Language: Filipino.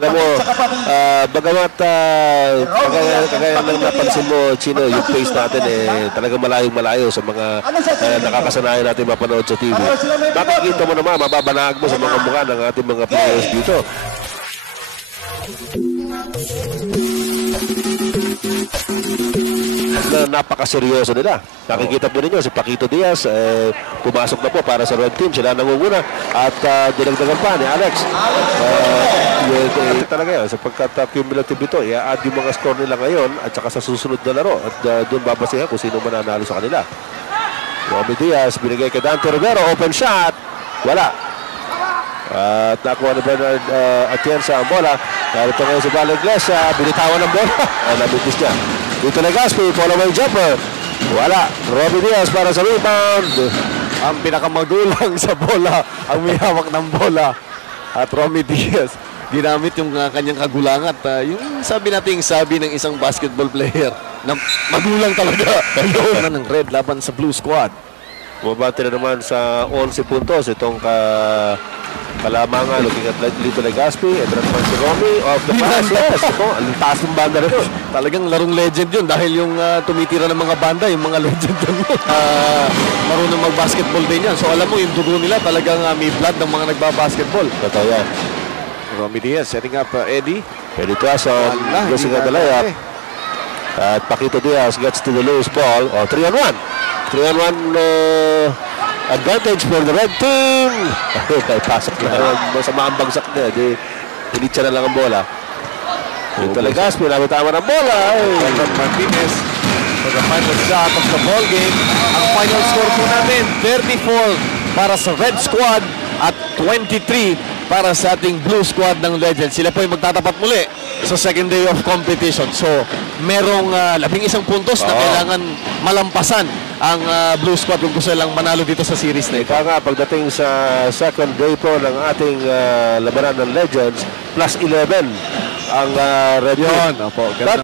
Alam mo, bagamat kagaya ng napansin mo, Chino, yung face natin talagang malayong-malayo sa mga nakakasanayan natin mapanood sa TV. Makikita mo naman, mababanag mo sa mga mukha ng ating mga players dito. Na napakaseryoso nila. Nakikita po ninyo si Paquito Diaz pumasok na po para sa red team. Sila nangunguna at dinagdagan pa ni Alex. Talaga yan sapagkat cumulative ito. I-add yung mga score nila ngayon at saka sa susunod na laro at doon babasihan kung sino mananalo sa kanila. Romy Diaz binigay kay Dante Rivero. Open shot. Wala. At nakuha ni Bernard Atienza ang bola. Narito ngayon si Bala Iglesia. Binitawan ng bola. Nabitis niya. Dito Legaspi, follow-away jumper. Wala. Romy Diaz para sa rebound. Ang pinakamagulang sa bola, ang may hawak ng bola. At Romy Diaz, ginamit yung kanyang kagulangan. At yung sabi ng isang basketball player na magulang talaga. Ayun ng red laban sa Blue Squad. Bumabati na naman sa 11 puntos itong kalamangan looking at Lito Legaspi. Entran naman si Romy of the pass. Yes, ito, ang taas ng banda rin. Talagang larong legend yun dahil yung tumitira ng mga banda, yung mga legend yun. Marunong mag-basketball din yan. So alam mo, yung dugo nila talagang may blood ng mga nagbabasketball. Totoo yan. Romy Diaz setting up Eddie. Eddie Tuason, losing at the layup. At Paquito Diaz gets to the loose ball. 3-on-1. 3-on-1 advantage for the red team. Ay, pasok na. Masama ang bagsak niya. Pilit siya na lang ang bola. Dito Legaspi, tama ng bola. Brandon Martinez for the final shot of the ball game. Ang final score po natin, 34 para sa Red Squad at 23 para sa ating Blue Squad ng Legends. Sila po ay magtatapat muli sa second day of competition. So, merong 11 puntos na kailangan malampasan ang Blue Squad kung gusto lang manalo dito sa series na ito. Ika nga, pagdating sa second day po ng ating labanan ng Legends, plus 11 ang Red Team. Opo.